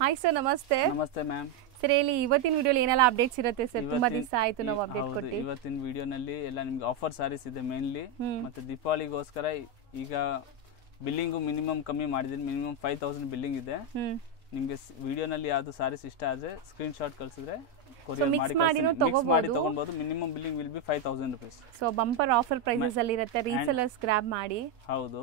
Hi sir, ನಮಸ್ತೆ. ನಮಸ್ತೆ ma'am. Sir ಹೇಳಿ, ಇವತ್ತಿನ ವಿಡಿಯೋಲಿ ಏನೆಲ್ಲ ಅಪ್ಡೇಟ್ಸ್ ಇರುತ್ತೆ ಸರ್? ತುಂಬಾ ದಿವಸ ಆಯ್ತು ನಾವು ಅಪ್ಡೇಟ್ ಕೊಟ್ಟು. ಇವತ್ತಿನ ವಿಡಿಯೋನಲ್ಲಿ ಎಲ್ಲ ನಿಮ್ಗೆ ಆಫರ್ ಸಾರೀಸ್ ಇದೆ ಮೇನ್ಲಿ. ಮತ್ತೆ ದೀಪಾವಳಿಗೋಸ್ಕರ ಈಗ ಬಿಲ್ಲಿಂಗು ಮಿನಿಮಮ್ ಕಮ್ಮಿ ಮಾಡಿದ್ದೀನಿ. ಮಿನಿಮಮ್ 5000 ಬಿಲ್ಲಿಂಗ್ ಇದೆ. ನಿಮಗೆ ವಿಡಿಯೋನಲ್ಲಿ ಯಾವ್ದು ಸಾರೀಸ್ ಇಷ್ಟ ಆದ್ರೆ ಸ್ಕ್ರೀನ್ ಶಾಟ್ ಕಳಿಸಿದ್ರೆ ಕೊರಿಯರ್ ಮಾಡಿ ತಗೊಳ್ಬಹುದು. Minimum billing will be 5000 rupees. So bumper offer prices ಅಲ್ಲಿ ಇರುತ್ತೆ, ರೀಸೆಲರ್ಸ್ ಗ್ರಾಬ್ ಮಾಡಿ. ಹೌದು.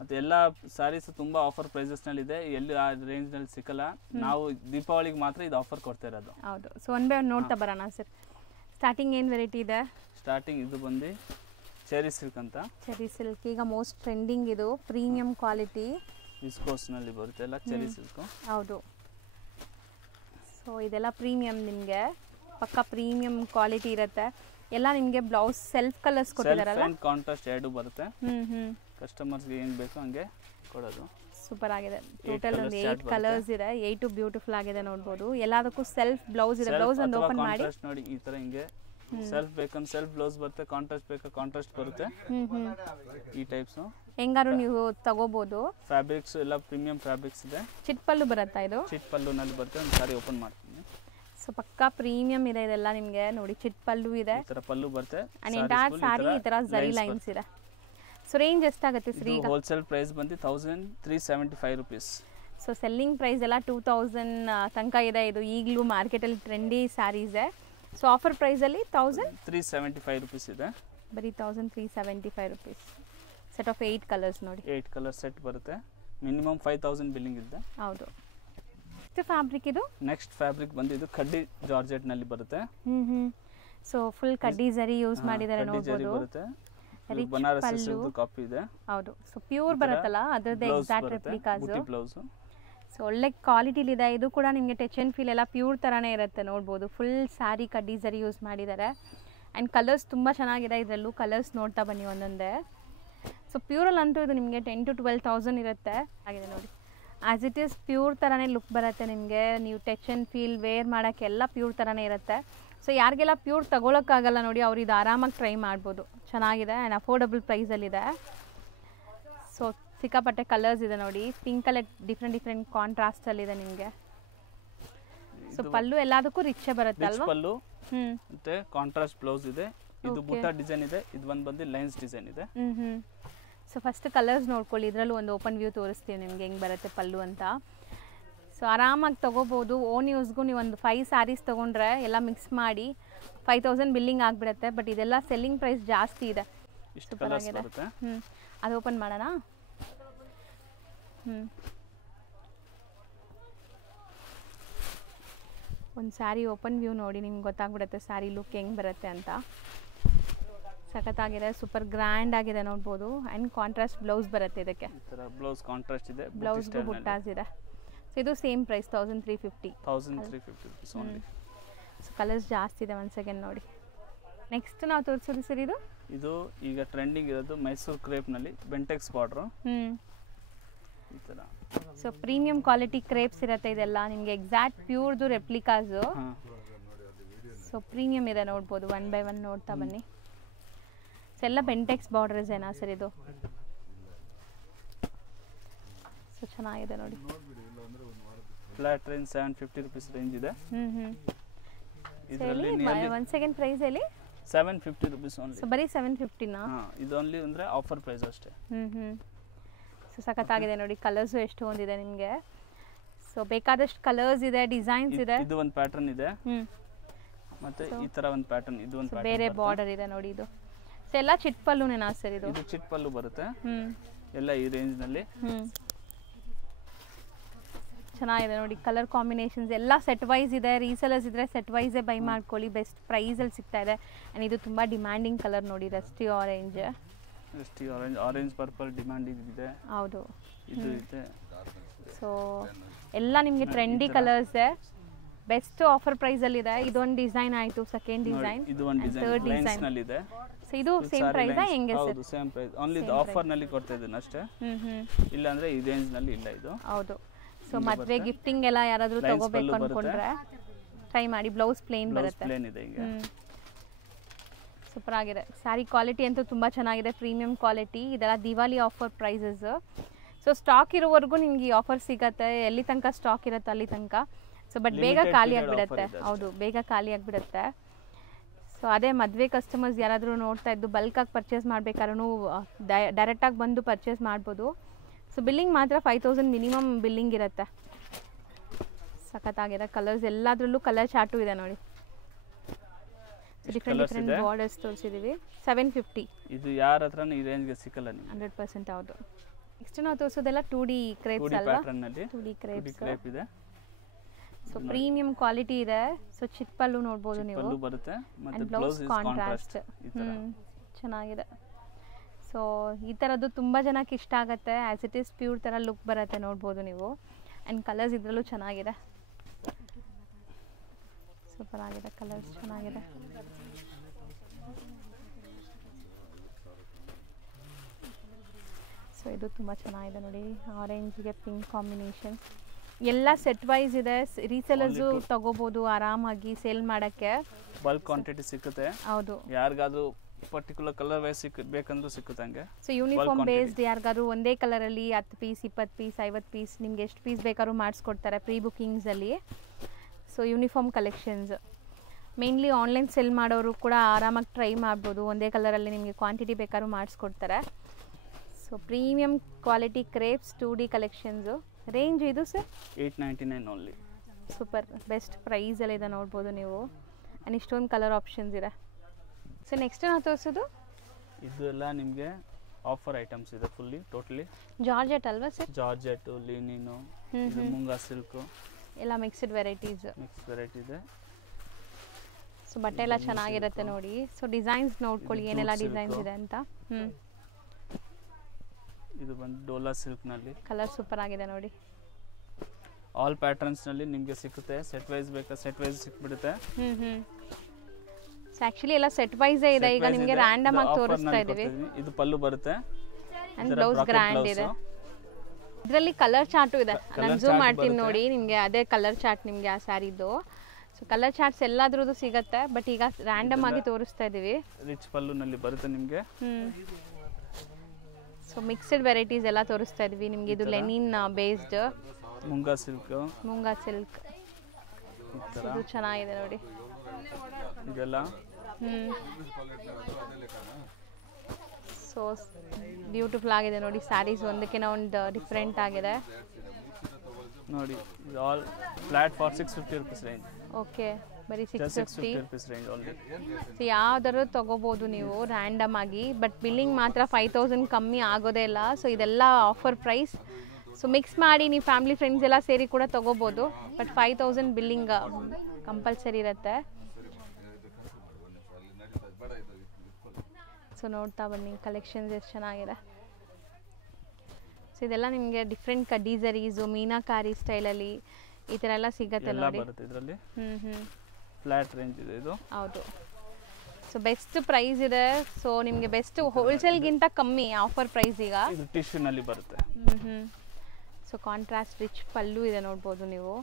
ಮತ್ತೆ ಎಲ್ಲ ಸಾರೀಸ್ ತುಂಬಾ ಆಫರ್ ಪ್ರೈಸಸ್ ನಲ್ಲಿ ಇದೆ, ಎಲ್ಲಿ ಆ ರೇಂಜ್ ನಲ್ಲಿ ಸಿಕ್ಕಲ್ಲ. ನಾವು ದೀಪಾವಳಿಗೆ ಮಾತ್ರ ಇದು ಆಫರ್ ಕೊಡ್ತಾ ಇರೋದು. ಹೌದು. ಸೊ ಒನ್ ಬೈ ಒನ್ ನೋಡ್ತಾ ಬರೋಣ ಸರ್. ಸ್ಟಾರ್ಟಿಂಗ್ ಏನ್ ವೆರೈಟಿ ಇದೆ? ಸ್ಟಾರ್ಟಿಂಗ್ ಇದು ಬಂದು ಚೆರಿ ಸಿಲ್ಕ್ ಅಂತ. ಚೆರಿ ಸಿಲ್ಕ್ ಈಗ ಮೋಸ್ಟ್ ಟ್ರೆಂಡಿಂಗ್, ಇದು ಪ್ರೀಮಿಯಂ ಕ್ವಾಲಿಟಿ ವಿಸ್ಕೋಸ್ ನಲ್ಲಿ ಬರುತ್ತೆ ಎಲ್ಲ ಚೆರಿ ಸಿಲ್ಕ್. ಹೌದು. ಸೊ ಇದೆಲ್ಲ ಪ್ರೀಮಿಯಂ, ನಿಮಗೆ ಪಕ್ಕ ಪ್ರೀಮಿಯಂ ಕ್ವಾಲಿಟಿ ಇರುತ್ತೆ. ಎಲ್ಲ ನಿಮಗೆ ಬ್ಲೌಸ್ ಸೆಲ್ಫ್ ಕಲರ್ಸ್ ಕೊಟ್ಟಿದಾರಲ್ಲ, ಸೆಲ್ಫ್ ಕಾಂಟ್ರಾಸ್ಟ್ ಎರಡು ಬರುತ್ತೆ. ಕಸ್ಟಮರ್ಸ್ ಗೆ ಏನ್ ಬೇಕು ಹಂಗೆ ಕೊಡೋದು. ಸೂಪರ್ ಆಗಿದೆ. ಟೋಟಲ್ ಒಂದು 8 ಕಲರ್ಸ್ ಇದೆ. 8 ಬ್ಯೂಟಿಫುಲ್ ಆಗಿದೆ, ನೋಡಬಹುದು. ಎಲ್ಲದಕ್ಕೂ ಸೆಲ್ಫ್ ಬ್ಲೌಸ್ ಇದೆ. ಬ್ಲೌಸ್ ಒಂದು ಓಪನ್ ಮಾಡಿ ನೋಡಿ. ಈ ತರ ಹಿಂಗೆ ಸೆಲ್ಫ್ ಬೇಕಂದ್ರೆ ಸೆಲ್ಫ್ ಬ್ಲೌಸ್ ಬರುತ್ತೆ, ಕಾಂಟ್ರಾಸ್ಟ್ ಬೇಕಾ ಕಾಂಟ್ರಾಸ್ಟ್ ಬರುತ್ತೆ. ಈ ಟೈಪ್ಸ್ ಹೆಂಗಾರು ನೀವು ತಗೋಬಹುದು. ಫ್ಯಾಬ್ರಿಕ್ಸ್ ಎಲ್ಲ ಪ್ರೀಮಿಯಂ ಫ್ಯಾಬ್ರಿಕ್ಸ್ ಇದೆ. ಚಿಟ್ ಪಲ್ಲು ಬರುತ್ತಾ ಇದು? ಚಿಟ್ ಪಲ್ಲು ನಲ್ಲಿ ಬರುತ್ತೆ. ಒಂದು ಸಾರಿ ಓಪನ್ ಮಾಡ್ತೀನಿ. ಸೊ ಪಕ್ಕಾ ಪ್ರೀಮಿಯಂ ಇದೆ ಇದೆಲ್ಲ. ನಿಮಗೆ ನೋಡಿ, ಚಿಟ್ ಪಲ್ಲು ಇದೆ, ಈ ತರ ಪಲ್ಲು ಬರುತ್ತೆ. ಅಂಡ್ ಎಂಟೈರ್ ಸಾರಿ ಈ ತರ ಜರಿ ಲೈನ್ಸ್ ಇದೆ. ಸೊ ರೇಂಜ್ ಎಷ್ಟಾಗುತ್ತೆ ಸರ್? ಈಗ ಹೋಲ್ಸೇಲ್ ಪ್ರೈಸ್ ಬಂದು 1375 ರೂಪೀಸ್. ಸೊ ಸೆಲ್ಲಿಂಗ್ ಪ್ರೈಸ್ ಎಲ್ಲ 2000 ತನಕ ಇದೆ. ಇದು ಈಗಲೂ ಮಾರ್ಕೆಟಲ್ಲಿ ಟ್ರೆಂಡಿ ಸ್ಯಾರೀಸ್. ಸೊ ಆಫರ್ ಪ್ರೈಸಲ್ಲಿ 1375 ರೂಪೀಸ್ ಇದೆ. ಬರೀ 1375 ರೂಪೀಸ್. ಸೆಟ್ ಆಫ್ 8 ಕಲರ್ಸ್ ನೋಡಿ. 8 ಕಲರ್ ಸೆಟ್ ಬರುತ್ತೆ. ಮಿನಿಮಮ್ 5000 ಬಿಲ್ಲಿಂಗ್ ಇದೆ. ಹೌದು. ನೆಕ್ಸ್ಟ್ ಫ್ಯಾಬ್ರಿಕ್ ಇದು? ನೆಕ್ಸ್ಟ್ ಫ್ಯಾಬ್ರಿಕ್ ಬಂದು ಇದು ಕಡ್ಡಿ ಜಾರ್ಜೆಟ್ ನಲ್ಲಿ ಬರುತ್ತೆ. ಸೊ ಫುಲ್ ಕಡ್ಡಿ ಜರಿ ಯೂಸ್ ಮಾಡಿದ್ದಾರೆ, ನೋಡಬಹುದು. ಬನಾರಸ್ ಕಾಪಿ ಇದೆ. ಹೌದು. ಸೊ ಪ್ಯೂರ್ ಬರುತ್ತಲ್ಲ, ಅದರದ್ದು ಎಕ್ಸಾಕ್ಟ್ ರೆಪ್ಲಿಕಾಸ್. ಬ್ಲೌಸ್ ಸೊ ಒಳ್ಳೆ ಕ್ವಾಲಿಟಿಲಿ ಇದೆ. ಇದು ಕೂಡ ನಿಮಗೆ ಟಚ್ ಆ್ಯಂಡ್ ಫೀಲ್ ಎಲ್ಲ ಪ್ಯೂರ್ ಥರನೇ ಇರುತ್ತೆ, ನೋಡ್ಬೋದು. ಫುಲ್ ಸ್ಯಾರಿ ಕಡ್ಡಿ ಜರಿ ಯೂಸ್ ಮಾಡಿದ್ದಾರೆ. ಆ್ಯಂಡ್ ಕಲರ್ಸ್ ತುಂಬ ಚೆನ್ನಾಗಿದೆ. ಇದರಲ್ಲೂ ಕಲರ್ಸ್ ನೋಡ್ತಾ ಬನ್ನಿ ಒಂದೊಂದೇ. ಸೊ ಪ್ಯೂರಲ್ಲಿ ಅಂತೂ ಇದು ನಿಮಗೆ 10,000 to 12,000 ಇರುತ್ತೆ. ಆಗಿದೆ ನೋಡಿ, ಆ್ಯಸ್ ಇಟ್ ಈಸ್ ಪ್ಯೂರ್ ಥರನೇ ಲುಕ್ ಬರುತ್ತೆ ನಿಮಗೆ. ನೀವು ಟಚ್ ಆ್ಯಂಡ್ ಫೀಲ್ ವೇರ್ ಮಾಡೋಕ್ಕೆಲ್ಲ ಪ್ಯೂರ್ ಥರನೇ ಇರುತ್ತೆ. ಸೊ ಯಾರಿಗೆಲ್ಲ ಪ್ಯೂರ್ ತಗೊಳಕ್ಕಾಗಲ್ಲ ನೋಡಿ, ಅವ್ರು ಇದು ಆರಾಮಾಗಿ ಟ್ರೈ ಮಾಡ್ಬೋದು. ಚೆನ್ನಾಗಿದೆ ಆ್ಯಂಡ್ ಅಫೋರ್ಡಬಲ್ ಪ್ರೈಸಲ್ಲಿದೆ. ಸೊ ಸಿಕ್ಕಾಪಟ್ಟೆ ಕಲರ್ಸ್ ಇದೆ ನೋಡಿ. ಪಿಂಕಲ್ಲೇ ಡಿಫ್ರೆಂಟ್ ಕಾಂಟ್ರಾಸ್ಟಲ್ಲಿದೆ ನಿಮಗೆ. ಸೊ ಪಲ್ಲು ಎಲ್ಲದಕ್ಕೂ ರಿಚ್ ಬರುತ್ತೆ ಅಲ್ವಾ? ಪಲ್ಲು ಮತ್ತೆ ಕಾಂಟ್ರಾಸ್ಟ್ ಬ್ಲೌಸ್ ಇದೆ. ಇದು ಬುಟ್ಟ ಡಿಸೈನ್ ಇದೆ. ಇದು ಬಂದು ಲೈನ್ಸ್ ಡಿಸೈನ್ ಇದೆ. ಸೊ ಫಸ್ಟ್ ಕಲರ್ಸ್ ನೋಡ್ಕೊಳ್ಳಿ. ಇದರಲ್ಲೂ ಒಂದು ಓಪನ್ ವ್ಯೂ ತೋರಿಸ್ತೀವಿ ನಿಮಗೆ ಹೆಂಗೆ ಬರುತ್ತೆ ಪಲ್ಲು ಅಂತ. ಸೊ ಆರಾಮಾಗಿ ತೊಗೋಬೋದು. ಓನ್ ಯೂಸ್ಗೂ ನೀವು ಒಂದು 5 ಸ್ಯಾರೀಸ್ ತೊಗೊಂಡ್ರೆ ಎಲ್ಲ ಮಿಕ್ಸ್ ಮಾಡಿ 5000 ಬಿಲ್ಲಿಂಗ್ ಆಗಿಬಿಡುತ್ತೆ. ಬಟ್ ಇದೆಲ್ಲ ಸೆಲ್ಲಿಂಗ್ ಪ್ರೈಸ್ ಜಾಸ್ತಿ ಇದೆ. ಸೂಪರ್ ಆಗಿದೆ. ಅದು ಓಪನ್ ಮಾಡೋಣ. ಒಂದು ಸ್ಯಾರಿ ಓಪನ್ ವ್ಯೂ ನೋಡಿ, ನಿಮ್ಗೆ ಗೊತ್ತಾಗ್ಬಿಡುತ್ತೆ ಸ್ಯಾರಿ ಲುಕ್ ಹೆಂಗೆ ಬರುತ್ತೆ ಅಂತ. ಸಖತ್ತಾಗಿದೆ, ಸೂಪರ್ ಗ್ರ್ಯಾಂಡ್ ಆಗಿದೆ, ನೋಡ್ಬೋದು. ಆ್ಯಂಡ್ ಕಾಂಟ್ರಾಸ್ಟ್ ಬ್ಲೌಸ್ ಬರುತ್ತೆ ಇದಕ್ಕೆ. ಬ್ಲೌಸ್ ಕಾಂಟ್ರಾಸ್ಟ್ ಇದೆ, ಬ್ಲೌಸ್ಗೂ ಬುಟ್ಟಾಸ್ ಇದೆ. ಸೊ ಇದು same price 1350 rupees only. So colours ಜಾಸ್ತಿ ಇದೆ. ಒಂದು ಸೆಕೆಂಡ್ ನೋಡಿ. ನೆಕ್ಸ್ಟ್ ನಾವು ತೋರಿಸೋದು ಸರ್ ಇದು ಈಗ ಟ್ರೆಂಡಿಂಗ್ ಇರೋದು ಮೈಸೂರು ಕ್ರೇಪ್ ನಲ್ಲಿ ಬೆಂಟೆಕ್ಸ್ ಬಾರ್ಡರ್. ಈ ತರ ಸೊ ಪ್ರೀಮಿಯಂ ಕ್ವಾಲಿಟಿ ಕ್ರೇಪ್ಸ್ ಇರುತ್ತೆ ಇದೆಲ್ಲ ನಿಮಗೆ. ಎಕ್ಸಾಕ್ಟ್ ಪ್ಯೂರ್ದು ರೆಪ್ಲಿಕಾಸು. ಸೊ ಪ್ರೀಮಿಯಂ ಇದೆ, ನೋಡ್ಬೋದು. 1 by 1 ನೋಡ್ತಾ ಬನ್ನಿ. ಸೊ ಎಲ್ಲ ಬೆಂಟೆಕ್ಸ್ ಬಾರ್ಡರ್ಸ್ ಏನಾ ಸರ್ ಇದು? ಸೊ ಚೆನ್ನಾಗಿದೆ ನೋಡಿ. ಫ್ಲಾಟ್ ರೇಂಜ್ 750 ರೂಪೀಸ್ ರೇಂಜ್ ಇದೆ. ಇದರಲ್ಲಿ 1 ಸೆಕೆಂಡ್ ಪ್ರೈಸ್ ಹೇಳಿ. 750 ರೂಪೀಸ್ ಓನ್ಲಿ. ಸೊ ಬರೀ 750 ನಾ? ಇದು ಓನ್ಲಿ ಅಂದ್ರೆ ಆಫರ್ ಪ್ರೈಸ್ ಅಷ್ಟೇ. ಸೊ ಸಖತ್ತಾಗಿದೆ ನೋಡಿ. ಕಲರ್ಸು ಎಷ್ಟು ಒಂದಿದೆ ನಿಮಗೆ. ಸೊ ಬೇಕಾದಷ್ಟು ಕಲರ್ಸ್ ಇದೆ, ಡಿಸೈನ್ಸ್ ಇದೆ. ಇದು ಒಂದು ಪ್ಯಾಟರ್ನ್ ಇದೆ. ಮತ್ತೆ ಈ ತರ ಒಂದು ಪ್ಯಾಟರ್ನ್, ಇದು ಒಂದು ಪ್ಯಾಟರ್ನ್, ಬೇರೆ ಬಾರ್ಡರ್ ಇದೆ ನೋಡಿ. ಇದು ಸೊ ಎಲ್ಲ ಚಿಟ್ ಪಲ್ಲುನೇನಾ ಸರ್ ಇದು? ಇದು ಚಿಟ್ ಪಲ್ಲು ಬರುತ್ತೆ. ಎಲ್ಲ ಈ ರೇಂಜ್ ನಲ್ಲಿ ಚೆನ್ನಾಗಿದೆ ನೋಡಿ. ಕಲರ್ ಕಾಂಬಿನೇಷನ್ಸ್ ಎಲ್ಲ ಸೆಟ್ ವೈಸ್ ಇದೆ. ರೀಸೆಲರ್ಸ್ ಇದ್ರೆ ಸೆಟ್ ವೈಸೇ ಬೈ ಮಾಡ್ಕೊಳ್ಳಿ, ಬೆಸ್ಟ್ ಪ್ರೈಸಲ್ಲಿ ಸಿಗ್ತಾ ಇದೆ. ಆ್ಯಂಡ್ ಇದು ತುಂಬ ಡಿಮ್ಯಾಂಡಿಂಗ್ ಕಲರ್ ನೋಡಿ, Rusty orange. Orange purple demand ಇದೆ. ಹೌದು, ಇದು ಇದೆ. ಸೊ ಎಲ್ಲ ನಿಮಗೆ ಟ್ರೆಂಡಿ ಕಲರ್ಸ್. ಬೆಸ್ಟ್ ಆಫರ್ ಪ್ರೈಸಲ್ಲಿ ಇದೆ. ಇದೊಂದು ಡಿಸೈನ್ ಆಯಿತು, ಸೆಕೆಂಡ್ ಡಿಸೈನ್, ಇದು ಒಂದು ಡಿಸೈನ್ ಲೈನ್ಸ್ ನಲ್ಲಿ ಇದೆ. ಸೊ ಇದು ಸೇಮ್ ಪ್ರೈಸ್ ಹೆಂಗೆ ಸರ್? ಹೌದು, ಸೇಮ್ ಪ್ರೈಸ್. ಓನ್ಲಿ ಇದು ಆಫರ್ ನಲ್ಲಿ ಕೊಡ್ತಾ ಇದ್ದೀನಿ ಅಷ್ಟೇ. ಇಲ್ಲ ಅಂದ್ರೆ ಈ ರೇಂಜ್ ನಲ್ಲಿ ಇಲ್ಲ ಇದು. ಹೌದು. ಸೊ ಮದುವೆ ಗಿಫ್ಟಿಂಗ್ ಎಲ್ಲ ಯಾರಾದರೂ ತಗೋಬೇಕು ಅನ್ಕೊಂಡ್ರೆ ಟ್ರೈ ಮಾಡಿ. ಬ್ಲೌಸ್ ಪ್ಲೇನ್ ಬರುತ್ತೆ. ಪ್ಲೇನ್ ಇದೆ ಈಗ. ಸೂಪರ್ ಆಗಿದೆ. ಸ್ಯಾರಿ ಕ್ವಾಲಿಟಿ ಅಂತೂ ತುಂಬ ಚೆನ್ನಾಗಿದೆ, ಪ್ರೀಮಿಯಂ ಕ್ವಾಲಿಟಿ. ಇದೆಲ್ಲ Diwali offer prices. So so stock ಇರೋವರೆಗೂ ನಿಮ್ಗೆ ಈ ಆಫರ್ ಸಿಗತ್ತೆ, ಎಲ್ಲಿ ತನಕ ಸ್ಟಾಕ್ ಇರುತ್ತೆ ಅಲ್ಲಿ ತನಕ. ಸೊ ಬಟ್ ಬೇಗ ಖಾಲಿ ಆಗಿಬಿಡುತ್ತೆ. ಹೌದು, ಬೇಗ ಖಾಲಿ ಆಗಿಬಿಡುತ್ತೆ. ಸೊ ಅದೇ ಮದುವೆ ಕಸ್ಟಮರ್ಸ್ ಯಾರಾದರೂ ನೋಡ್ತಾ ಇದ್ದು ಬಲ್ಕಾಗಿ ಪರ್ಚೇಸ್ ಮಾಡಬೇಕಾದ್ರೂ ಡೈರೆಕ್ಟಾಗಿ ಬಂದು ಪರ್ಚೇಸ್ ಮಾಡ್ಬೋದು. ಸೊ ಬಿಲ್ಲಿಂಗ್ ಮಾತ್ರ 5000 ಮಿನಿಮಮ್ ಬಿಲ್ಲಿಂಗ್ ಇರುತ್ತೆ. ಸಖತ್ತಾಗಿದೆ. ಕಲರ್ಸ್ ಎಲ್ಲದರಲ್ಲೂ ಕಲರ್ ಚಾರ್ಟು ಇದೆ ನೋಡಿ. ಡಿಫ್ರೆಂಟ್ ಬಾರ್ಡರ್ಸ್ ತೋರಿಸಿದ್ದೀವಿ. 750. ಇದು ಯಾರ ಹತ್ರನೂ ಈ ರೇಂಜ್ಗೆ ಸಿಕ್ಕಲ್ಲ ನಿಮಗೆ. 100% ಹೌದು. ನೆಕ್ಸ್ಟ್ ನಾವು ತೋರಿಸೋದೆಲ್ಲ 2D ಕ್ರೇಪ್ಸ್ ಅಲ್ವಾ? 2D ಕ್ರೇಪ್ ಇದೆ. ಸೊ ಪ್ರೀಮಿಯಂ ಕ್ವಾಲಿಟಿ ಇದೆ. ಸೊ ಚಿಪ್ಪಲ್ಲು ನೋಡ್ಬೋದು ನೀವು. ಪಲ್ಲು ಬರುತ್ತೆ ಮತ್ತೆ ಬ್ಲೌಸ್ ಕಾಂಟ್ರಾಸ್ಟ್. ಚೆನ್ನಾಗಿದೆ. ಸೊ ಈ ಥರದ್ದು ತುಂಬ ಜನಕ್ಕೆ ಇಷ್ಟ ಆಗುತ್ತೆ. ಆ್ಯಸ್ ಇಟ್ ಈಸ್ ಪ್ಯೂರ್ ಥರ ಲುಕ್ ಬರುತ್ತೆ, ನೋಡ್ಬೋದು ನೀವು. ಆ್ಯಂಡ್ ಕಲರ್ಸ್ ಇದರಲ್ಲೂ ಚೆನ್ನಾಗಿದೆ. ಸೂಪರ್ ಆಗಿದೆ, ಕಲರ್ಸ್ ಚೆನ್ನಾಗಿದೆ. ಸೊ ಇದು ತುಂಬ ಚೆನ್ನಾಗಿದೆ ನೋಡಿ. ಆರೆಂಜ್ಗೆ ಪಿಂಕ್ ಕಾಂಬಿನೇಷನ್. ಎಲ್ಲ ಸೆಟ್ ವೈಸ್ ಇದೆ. ರೀಸೆಲರ್ಸು ತಗೋಬೋದು ಆರಾಮಾಗಿ ಸೇಲ್ ಮಾಡೋಕ್ಕೆ. ಬಲ್ಕ್ ಕ್ವಾಂಟಿಟಿ ಸಿಗುತ್ತೆ. ಹೌದು, ಯಾರಿಗಾದ್ರೂ ಪರ್ಟಿಕ್ಯುಲರ್ ಕಲರ್ ವೈಸ್ ಬೇಕಂದ್ರೂ ಸಿಗುತ್ತೆ ಹಂಗೆ. ಸೊ ಯೂನಿಫಾರ್ಮ್ ಬೇಸ್ಡ್ ಯಾರಿಗಾದ್ರೂ ಒಂದೇ ಕಲರಲ್ಲಿ 10 ಪೀಸ್ 20 ಪೀಸ್ 50 ಪೀಸ್ ನಿಮ್ಗೆ ಎಷ್ಟು ಪೀಸ್ ಬೇಕಾದ್ರೂ ಮಾಡಿಸ್ಕೊಡ್ತಾರೆ ಪ್ರೀ ಬುಕ್ಕಿಂಗ್ಸಲ್ಲಿ. So uniform collections mainly online sell ಮಾಡೋರು ಕೂಡ ಆರಾಮಾಗಿ ಟ್ರೈ ಮಾಡ್ಬೋದು. ಒಂದೇ ಕಲರಲ್ಲಿ ನಿಮಗೆ ಕ್ವಾಂಟಿಟಿ ಬೇಕಾದ್ರೂ ಮಾಡಿಸ್ಕೊಡ್ತಾರೆ. So premium quality crepes 2D collections. Range ಇದು ಸರ್ 899 ಓನ್ಲಿ. ಸೂಪರ್, ಬೆಸ್ಟ್ ಪ್ರೈಸಲ್ಲಿ ಇದೆ, ನೋಡ್ಬೋದು ನೀವು. ಆ್ಯಂಡ್ ಇಷ್ಟೊಂದು ಕಲರ್ ಆಪ್ಷನ್ಸ್ ಇದೆ. ಸೊ ನೆಕ್ಸ್ಟ್ ನಾವು ತೋರಿಸೋದು ಇದೆಲ್ಲ ನಿಮಗೆ ಆಫರ್ ಐಟಮ್ಸ್ ಇದೆ ಫುಲ್ಲಿ ಟೋಟಲಿ. ಜಾರ್ಜೆಟ್ ಅಲ್ವಾ sir? Georgette, linen, Munga silk ಎಲ್ಲ ಮಿಕ್ಸ್ಡ್ ವೆರೈಟೀಸ್. ಮಿಕ್ಸ್ ವೆರೈಟಿ ಇದೆ. ಸೊ ಬಟ್ಟೆ ಎಲ್ಲ ಚೆನ್ನಾಗಿರುತ್ತೆ ನೋಡಿ. ಸೊ ಡಿಸೈನ್ಸ್ ನೋಡ್ಕೊಳ್ಳಿ ಏನೆಲ್ಲ ಡಿಸೈನ್ಸ್ ಇದೆ ಅಂತ. ಇದು ಬಂದು ಡೋಲಾ ಸಿಲ್ಕ್ ನಲ್ಲಿ ಕಲರ್ ಸೂಪರ್ ಆಗಿದೆ ನೋಡಿ. ಆಲ್ ಪ್ಯಾಟರ್ನ್ಸ್ ನಲ್ಲಿ ನಿಮಗೆ ಸಿಗುತ್ತೆ. ಸೆಟ್ ವೈಸ್ ಬೇಕಾ ಸೆಟ್ ವೈಸ್ ಸಿಕ್ಬಿಡುತ್ತೆ. ಸೊ ಆಕ್ಚುಲಿ ಎಲ್ಲ ಸೆಟ್ ವೈಸ್ ಇದೆ. ಈಗ ನಿಮಗೆ ರ್ಯಾಂಡಮ್ ಆಗಿ ತೋರಿಸ್ತಾ ಇದೀವಿ. ಇದು ಪಲ್ಲು ಬರುತ್ತೆ ಅಂಡ್ ಬ್ಲೌಸ್ ಗ್ರ್ಯಾಂಡ್ ಇದೆ. ಇದರಲ್ಲಿ ಕಲರ್ ಚಾರ್ಟು ಇದೆ. ನಾನು ಝೂಮ್ ಮಾಡ್ತೀನಿ ನೋಡಿ, ನಿಮಗೆ ಅದೇ ಕಲರ್ ಚಾರ್ಟ್ ನಿಮಗೆ ಆ ಸ್ಯಾರಿದು. ಸೊ ಕಲರ್ ಚಾರ್ಟ್ಸ್ ಎಲ್ಲಾದ್ರದ್ದು ಸಿಗುತ್ತೆ. ಬಟ್ ಈಗ ರ್ಯಾಂಡಮ್ ಆಗಿ ತೋರಿಸ್ತಾ ಇದೀವಿ. ರಿಚ್ ಪಲ್ಲು ನಲ್ಲಿ ಬರುತ್ತೆ ನಿಮಗೆ. ಸೊ ಮಿಕ್ಸ್ಡ್ ವೆರೈಟೀಸ್ ಎಲ್ಲ ತೋರಿಸ್ತಾ ಇದೀವಿ ನಿಮಗೆ. ಇದು Lenin based moonga silk. Moonga silk ಇದು ಚೆನ್ನಾಗಿದೆ ನೋಡಿ. ಇದೆಲ್ಲ ಸೊ ಬ್ಯೂಟಿಫುಲ್ ಆಗಿದೆ ನೋಡಿ. ಸ್ಯಾರೀಸ್ ಒಂದಕ್ಕಿಂತ ಒಂದು ಡಿಫ್ರೆಂಟ್ ಆಗಿದೆ ನೋಡಿ. ಇದು all flat for 650 rupees range. Okay, ಬರೀ 650 rupees ರೇಂಜ್ ಓನ್ಲಿ. ಸೊ ಯಾವ್ದಾದ್ರು ತಗೋಬೋದು ನೀವು ರ್ಯಾಂಡಮ್ ಆಗಿ. ಬಟ್ ಬಿಲ್ಲಿಂಗ್ ಮಾತ್ರ 5000 ಕಮ್ಮಿ ಆಗೋದೇ ಇಲ್ಲ. ಸೊ ಇದೆಲ್ಲ ಆಫರ್ ಪ್ರೈಸ್. ಸೊ ಮಿಕ್ಸ್ ಮಾಡಿ ನೀವು ಫ್ಯಾಮಿಲಿ ಫ್ರೆಂಡ್ಸ್ ಎಲ್ಲ ಸೇರಿ ಕೂಡ ತಗೋಬೋದು. ಬಟ್ 5000 ಬಿಲ್ಲಿಂಗ್ ಕಂಪಲ್ಸರಿ ಇರುತ್ತೆ. ಸೊ ನೋಡ್ತಾ ಬನ್ನಿ ಕಲೆಕ್ಷನ್ಸ್ ಎಷ್ಟು ಚೆನ್ನಾಗಿದೆ. ಸೊ ಇದೆಲ್ಲ ನಿಮಗೆ ಡಿಫ್ರೆಂಟ್ ಕಡ್ಡಿಸರೀಸು ಮೀನಾಕಾರಿ ಸ್ಟೈಲಲ್ಲಿ ಈ ಥರ ಎಲ್ಲ ಸಿಗುತ್ತೆ ನೋಡಿ. ಇದರಲ್ಲಿ ಫ್ಲಾಟ್ ರೇಂಜ್ ಇದೆ ಇದು. ಹೌದು. ಸೊ ಬೆಸ್ಟ್ ಪ್ರೈಸ್ ಇದೆ. ಸೊ ನಿಮಗೆ ಬೆಸ್ಟ್ ಹೋಲ್ಸೇಲ್ಗಿಂತ ಕಮ್ಮಿ ಆಫರ್ ಪ್ರೈಸ್ ಈಗ. ಇದು ಟಿಶ್ಯೂನಲ್ಲಿ ಬರುತ್ತೆ. ಸೊ ಕಾಂಟ್ರಾಸ್ಟ್ ರಿಚ್ ಪಲ್ಲು ಇದೆ, ನೋಡ್ಬೋದು ನೀವು.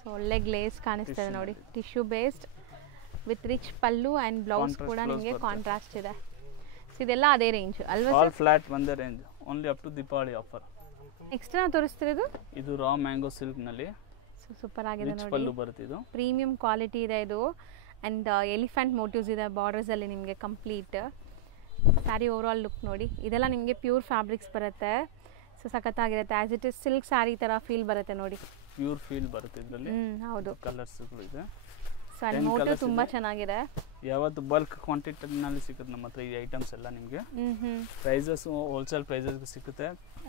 ಸೊ ಒಳ್ಳೆ ಗ್ಲೇಸ್ ಕಾಣಿಸ್ತದೆ ನೋಡಿ. Tissue based with rich pallu and blouse ಕೂಡ ನಿಮಗೆ ಕಾಂಟ್ರಾಸ್ಟ್ ಇದೆ. ಸೊ ಇದೆಲ್ಲ ಅದೇ ರೇಂಜ್ ಅಲ್ವಾ? ಆಲ್ ಫ್ಲಾಟ್ ಒಂದೇ range, only up to Deepavali offer. Next ನಾವು ತೋರಿಸ್ತಿರೋದು ಇದು ರಾ ಮ್ಯಾಂಗೋ ಸಿಲ್ಕ್ ನಲ್ಲಿ. ಸೊ ಸೂಪರ್ ಆಗಿದೆ ನೋಡಿ. ಪಲ್ಲು ಬರುತ್ತೆ. ಇದು ಪ್ರೀಮಿಯಂ ಕ್ವಾಲಿಟಿ ಇದೆ ಇದು. ಆ್ಯಂಡ್ ಎಲಿಫೆಂಟ್ ಮೋಟಿವ್ಸ್ ಇದೆ ಬಾರ್ಡರ್ಸಲ್ಲಿ ನಿಮಗೆ ಕಂಪ್ಲೀಟ್. ಸ್ಯಾರಿ ಓವರಾಲ್ ಲುಕ್ ನೋಡಿ. ಇದೆಲ್ಲ ನಿಮಗೆ ಪ್ಯೂರ್ ಫ್ಯಾಬ್ರಿಕ್ಸ್ ಬರುತ್ತೆ. ಸೊ ಸಖತ್ತಾಗಿರುತ್ತೆ. As it is silk sari ಥರ ಫೀಲ್ ಬರುತ್ತೆ ನೋಡಿ. ಪ್ಯೂರ್ ಫೀಲ್ ಬರುತ್ತೆ ಇದರಲ್ಲಿ. ಹೌದು. ಕಲರ್ಸ್ಗಳು ಇದೆ. ಸೊ ಆ್ಯಂಡ್ ಮೋಟಿವ್ ತುಂಬ ಚೆನ್ನಾಗಿದೆ. ಯಾವತ್ತು ಬಲ್ಕ್ ಕ್ವಾಂಟಿಟಿನಲ್ಲಿ ಸಿಗುತ್ತೆ ನಮ್ಮ ಹತ್ರ ಈ ಐಟಮ್ಸ್ ಎಲ್ಲ ನಿಮಗೆ. ಪ್ರೈಸಸ್ ಹೋಲ್ಸೇಲ್ ಪ್ರೈಸಸ್ ಸಿಗುತ್ತೆ.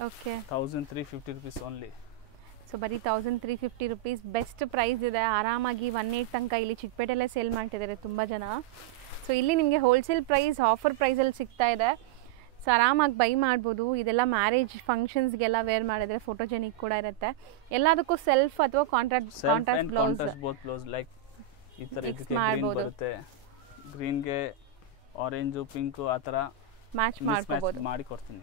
Okay, 1350 rupees only. ಸೊ ಬರೀ 1350 rupees ಬೆಸ್ಟ್ ಪ್ರೈಸ್ ಇದೆ. ಆರಾಮಾಗಿ 18 ತನಕ ಇಲ್ಲಿ ಚಿಕ್ಕಪೇಟೆಲ್ಲೇ ಸೇಲ್ ಮಾಡ್ತಿದ್ದಾರೆ ತುಂಬ ಜನ. ಸೊ ಇಲ್ಲಿ ನಿಮಗೆ ಹೋಲ್ಸೇಲ್ ಪ್ರೈಸ್ ಆಫರ್ ಪ್ರೈಸಲ್ಲಿ ಸಿಗ್ತಾ ಇದೆ. ಸೊ ಆರಾಮಾಗಿ ಬೈ ಮಾಡ್ಬೋದು. ಇದೆಲ್ಲ ಮ್ಯಾರೇಜ್ ಫಂಕ್ಷನ್ಸ್ಗೆಲ್ಲ ವೇರ್ ಮಾಡಿದ್ರೆ ಫೋಟೋಜೆನಿಕ್ ಕೂಡ ಇರುತ್ತೆ. ಎಲ್ಲದಕ್ಕೂ ಸೆಲ್ಫ್ ಅಥವಾ ಕಾಂಟ್ರಾಸ್ಟ್ ಬ್ಲೌಸ್ ಲೈಕ್ ಈ ಥರ ಗ್ರೀನ್ ಬರುತ್ತೆ. ಗ್ರೀನ್ಗೆ ಆರೆಂಜು ಪಿಂಕು ಆ ಥರ ಮ್ಯಾಚ್ ಮಾಡ್ಕೋಬೋದು. ಮಾಡಿ ಕೊಡ್ತೀನಿ.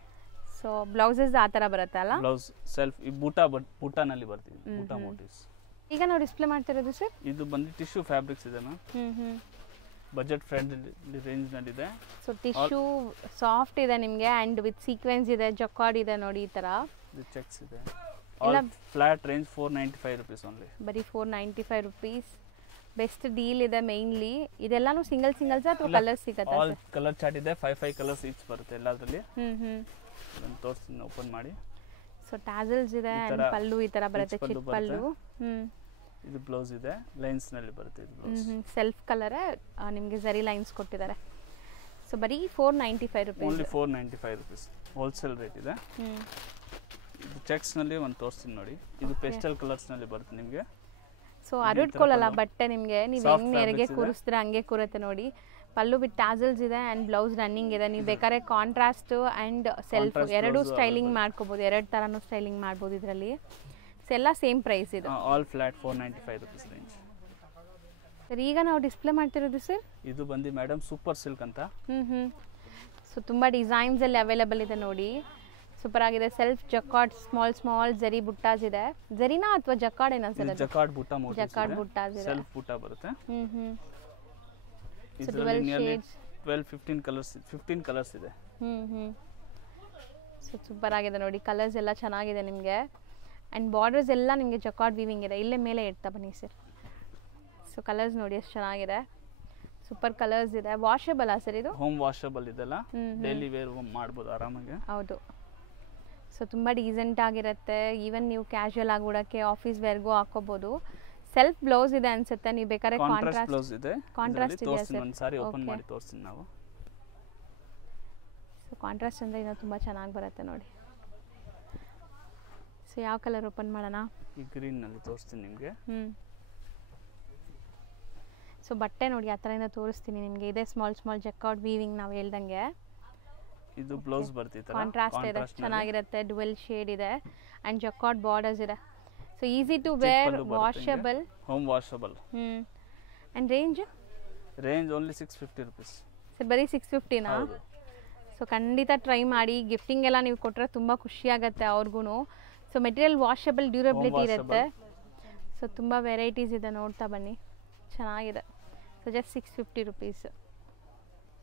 ಸೊ ಬ್ಲೌಸಸ್ ಆ ಥರ ಬರುತ್ತೆ ಅಲ್ಲ? ಬ್ಲೌಸ್ ಸೆಲ್ಫ್ ಈ ಬೂಟಾನಲ್ಲಿ ಬರ್ತೀವಿ. ಬೂಟಾ ಮೋಟಿವ್ಸ್. ಈಗ ನಾವು ಡಿಸ್ಪ್ಲೇ ಮಾಡ್ತಿರೋದು ಸರ್ ಇದು ಬಂದು ಟಿಶ್ಯೂ ಫ್ಯಾಬ್ರಿಕ್ಸ್ ಇದೆ ಮ್ಯಾಮ್. ಬಜೆಟ್ ಫ್ರೆಂಡ್ಲಿ ರೇಂಜ್ನಲ್ಲಿದೆ. ಸೊ ಟಿಶ್ಯೂ ಸಾಫ್ಟ್ ಇದೆ ನಿಮಗೆ ಆ್ಯಂಡ್ ವಿತ್ ಸೀಕ್ವೆನ್ಸ್ ಇದೆ, ಜಕಾರ್ಡ್ ಇದೆ ನೋಡಿ ಈ ಥರ. ಇದು ಚೆಕ್ಸ್ ಇದೆ. All flat range 495 rupees only. ಬರೀ 495 rupees. ಬೆಸ್ಟ್ ಡೀಲ್ ಇದೆ ಮೇನ್ಲಿ. ಇದೆಲ್ಲಾನು ಸಿಂಗಲ್ಸ್ ಅಥವಾ ಕಲರ್ಸ್ ಸಿಗುತ್ತೆ? ಆಲ್ ಕಲರ್ ಚಾರ್ಟ್ ಇದೆ. 5 ಕಲರ್ಸ್ ಈಚ್ ಬರುತ್ತೆ ಎಲ್ಲದರಲ್ಲಿ. ಅದನ್ನು ತೋರಿಸ್ತೀನಿ, ಓಪನ್ ಮಾಡಿ. ಸೊ ಟ್ಯಾಸಲ್ಸ್ ಇದೆ ಆ್ಯಂಡ್ ಪಲ್ಲು ಈ ಥರ ಬರುತ್ತೆ, ಚಿಕ್ಕ ಪಲ್ಲು. ಇದು ಬ್ಲೌಸ್ ಇದೆ, ಲೈನ್ಸ್ ನಲ್ಲಿ ಬರುತ್ತೆ ಇದು ಬ್ಲೌಸ್. ಸೆಲ್ಫ್ ಕಲರ್ ನಿಮಗೆ ಜರಿ ಲೈನ್ಸ್ ಕೊಟ್ಟಿದ್ದಾರೆ. ಸೊ ಬರೀ 495 rupees. Only 495 rupees wholesale rate ಇದೆ. ಇದು ಚೆಕ್ಸ್ ನಲ್ಲಿ ಒಂದು ತೋರಿಸ್ತೀನಿ ನೋಡಿ. ಇದು ಪೇಸ್ಟಲ್ ಕಲರ್ಸ್ ನಲ್ಲಿ ಬರುತ್ತೆ ನಿಮಗೆ. ಸೊ ಅರಡ್ಕೊಳ್ಳಲ್ಲ ಬಟ್ಟೆ ನಿಮಗೆ, ನೀವು ಹೆಂಗೆ ನೆರಿಗೆ ಕೂರಿಸಿದ್ರೆ ಹಂಗೆ ಕೂರುತ್ತೆ ನೋಡಿ. ಪಲ್ಲು ವಿತ್ ಟ್ಯಾಸಲ್ಸ್ ಇದೆ ಆ್ಯಂಡ್ ಬ್ಲೌಸ್ ರನ್ನಿಂಗ್ ಇದೆ. ನೀವು ಬೇಕಾದ್ರೆ ಕಾಂಟ್ರಾಸ್ಟ್ ಆ್ಯಂಡ್ ಸೆಲ್ಫ್ ಎರಡೂ ಸ್ಟೈಲಿಂಗ್ ಮಾಡ್ಕೋಬೋದು, ಎರಡು ಥರನೂ ಸ್ಟೈಲಿಂಗ್ ಮಾಡ್ಬೋದು ಇದರಲ್ಲಿ. ಸೊ ಎಲ್ಲ ಸೇಮ್ ಪ್ರೈಸ್ ಇದೆ. All flat 495 rupees range. Sir ಈಗ ನಾವು ಡಿಸ್ಪ್ಲೇ ಮಾಡ್ತಿರೋದು ಸರ್ ಇದು ಬಂದು ಮೇಡಮ್ ಸೂಪರ್ ಸಿಲ್ಕ್ ಅಂತ. ಸೊ ತುಂಬ ಡಿಸೈನ್ಸ್ ಅಲ್ಲಿ ಅವೈಲೇಬಲ್ ಇದೆ ನೋಡಿ. ಸೂಪರ್ ಆಗಿದೆ. ಸೆಲ್ಫ್ ಜಕಾರ್ಡ್ ಸ್ಮಾಲ್ ಜರಿ ಬುಟ್ಟಾಸ್ ಇದೆ. ಜರಿನಾ ಅಥವಾ ಜಕಾರ್ಡ್ ಏನಾ ಸರ್? ಜಕಾರ್ಡ್ ಬುಟ್ಟ ಮೋಟಿವ್ಸ್ ಇದೆ. ಜಕಾರ್ಡ್ ಬುಟ್ಟಾಸ್ ಇದೆ. ಸೆಲ್ಫ್ ಬುಟ್ಟ ಬರುತ್ತೆ. ಸೊ 12 shades, 15 ಕಲರ್ಸ್ ಇದೆ. ಸೊ ಸೂಪರ್ ಆಗಿದೆ ನೋಡಿ. ಕಲರ್ಸ್ ಎಲ್ಲ ಚೆನ್ನಾಗಿದೆ ನಿಮಗೆ ಆ್ಯಂಡ್ ಬಾರ್ಡರ್ಸ್ ಎಲ್ಲ ನಿಮಗೆ ಜಕಾರ್ಡ್ ವೀವಿಂಗ್ ಇದೆ. ಇಲ್ಲೇ ಮೇಲೆ ಇಡ್ತಾ ಬನ್ನಿ ಸರ್. ಸೊ ಕಲರ್ಸ್ ನೋಡಿ ಎಷ್ಟು ಚೆನ್ನಾಗಿದೆ. ಸೂಪರ್ ಕಲರ್ಸ್ ಇದೆ. ವಾಷಬಲ್ ಸರ್ ಇದು? ಹೋಮ್ ವಾಷಬಲ್ ಇದೆಲ್ಲ, ಡೈಲಿ ವೇರ್ ಮಾಡ್ಬೋದು ಆರಾಮಾಗಿ. ಹೌದು. ಸೊ ತುಂಬ ಡೀಸೆಂಟ್ ಆಗಿರುತ್ತೆ. ಈವನ್ ನೀವು ಕ್ಯಾಶುಯಲ್ ಆಗಿ ಉಡೋಕ್ಕೆ ಆಫೀಸ್ ವೇರ್ಗೂ ಹಾಕೋಬಹುದು. ಸೆಲ್ಫ್ ಬ್ಲೌಸ್ ಇದೆ ಅನ್ಸುತ್ತೆ. ನೀವು ಬೇಕಾದ್ರೆ ಕಾಂಟ್ರಾಸ್ಟ್ ಬ್ಲೌಸ್ ಇದೆ. ಕಾಂಟ್ರಾಸ್ಟ್ ಇದೆ ಸರ್. ಒಂದು ಸಾರಿ ಓಪನ್ ಮಾಡಿ ತೋರಿಸ್ತೀನಿ ನಾವು. ಸೊ ಕಾಂಟ್ರಾಸ್ಟ್ ಅಂದರೆ ಇನ್ನೂ ತುಂಬ ಚೆನ್ನಾಗಿ ಬರುತ್ತೆ ನೋಡಿ. ಸೊ ಯಾವ ಕಲರ್ ಓಪನ್ ಮಾಡೋಣ? ಈ ಗ್ರೀನ್ ನಲ್ಲಿ ತೋರಿಸ್ತೀನಿ ನಿಮಗೆ. ಸೊ ಬಟ್ಟೆ ನೋಡಿ ಆ ಥರದಿಂದ ತೋರಿಸ್ತೀನಿ ನಿಮಗೆ. ಇದೆ ಸ್ಮಾಲ್ ಜಕಾರ್ಡ್ ವೀವಿಂಗ್ ನಾವು ಹೇಳ್ದಂಗೆ. ಇದು ಬ್ಲೌಸ್ ಬರ್ತಿದೆ, ಕಾಂಟ್ರಾಸ್ಟ್ ಇದೆ, ಚೆನ್ನಾಗಿರುತ್ತೆ. ಡುವೆಲ್ ಶೇಡ್ ಇದೆ ಆ್ಯಂಡ್ ಜಕಾರ್ಡ್ ಬಾರ್ಡರ್ಸ್ ಇದೆ. So easy to wear, washable, home washable. And range only 650 rupees. Sir ಬರೀ 650ನಾ? ಸೊ ಖಂಡಿತ ಟ್ರೈ ಮಾಡಿ. ಗಿಫ್ಟಿಂಗ್ ಎಲ್ಲ ನೀವು ಕೊಟ್ಟರೆ ತುಂಬ ಖುಷಿಯಾಗುತ್ತೆ ಅವ್ರಿಗೂ. ಸೊ ಮೆಟೀರಿಯಲ್ ವಾಷಬಲ್, ಡ್ಯೂರಬಿಲಿಟಿ ಇರುತ್ತೆ. ಸೊ ತುಂಬ ವೆರೈಟೀಸ್ ಇದೆ, ನೋಡ್ತಾ ಬನ್ನಿ, ಚೆನ್ನಾಗಿದೆ. So just 650 rupees.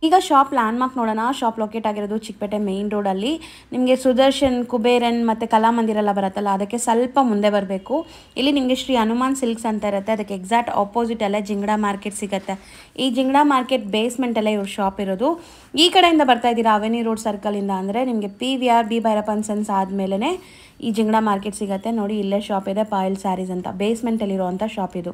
ಈಗ ಶಾಪ್ ಲ್ಯಾಂಡ್ಮಾರ್ಕ್ ನೋಡೋಣ. ಶಾಪ್ ಲೊಕೇಟ್ ಆಗಿರೋದು ಚಿಕ್ಕಪೇಟೆ ಮೇನ್ ರೋಡಲ್ಲಿ. ನಿಮಗೆ ಸುದರ್ಶನ್, ಕುಬೇರನ್ ಮತ್ತು ಕಲಾಮಂದಿರ ಎಲ್ಲ ಬರುತ್ತಲ್ಲ, ಅದಕ್ಕೆ ಸ್ವಲ್ಪ ಮುಂದೆ ಬರಬೇಕು. ಇಲ್ಲಿ ನಿಮಗೆ ಶ್ರೀ ಹನುಮಾನ್ ಸಿಲ್ಕ್ಸ್ ಅಂತ ಇರುತ್ತೆ. ಅದಕ್ಕೆ ಎಕ್ಸಾಕ್ಟ್ ಆಪೋಸಿಟಲ್ಲೇ ಜಿಂಗಡ ಮಾರ್ಕೆಟ್ ಸಿಗುತ್ತೆ. ಈ ಜಿಂಗಡ ಮಾರ್ಕೆಟ್ ಬೇಸ್ಮೆಂಟಲ್ಲೇ ಇವ್ರ ಶಾಪ್ ಇರೋದು. ಈ ಕಡೆಯಿಂದ ಬರ್ತಾ ಇದ್ದೀರಾ ಅವೆನ್ಯೂ ರೋಡ್ ಸರ್ಕಲಿಂದ ಅಂದರೆ ನಿಮಗೆ PVR ಬಿ ಭೈರಪ್ಪನ್ ಸನ್ಸ್ ಆದಮೇಲೆ ಈ ಜಿಂಗಡ ಮಾರ್ಕೆಟ್ ಸಿಗುತ್ತೆ ನೋಡಿ. ಇಲ್ಲೇ ಶಾಪ್ ಇದೆ, ಪಾಯಲ್ ಸ್ಯಾರೀಸ್ ಅಂತ. ಬೇಸ್ಮೆಂಟಲ್ಲಿರುವಂಥ ಶಾಪ್ ಇದು.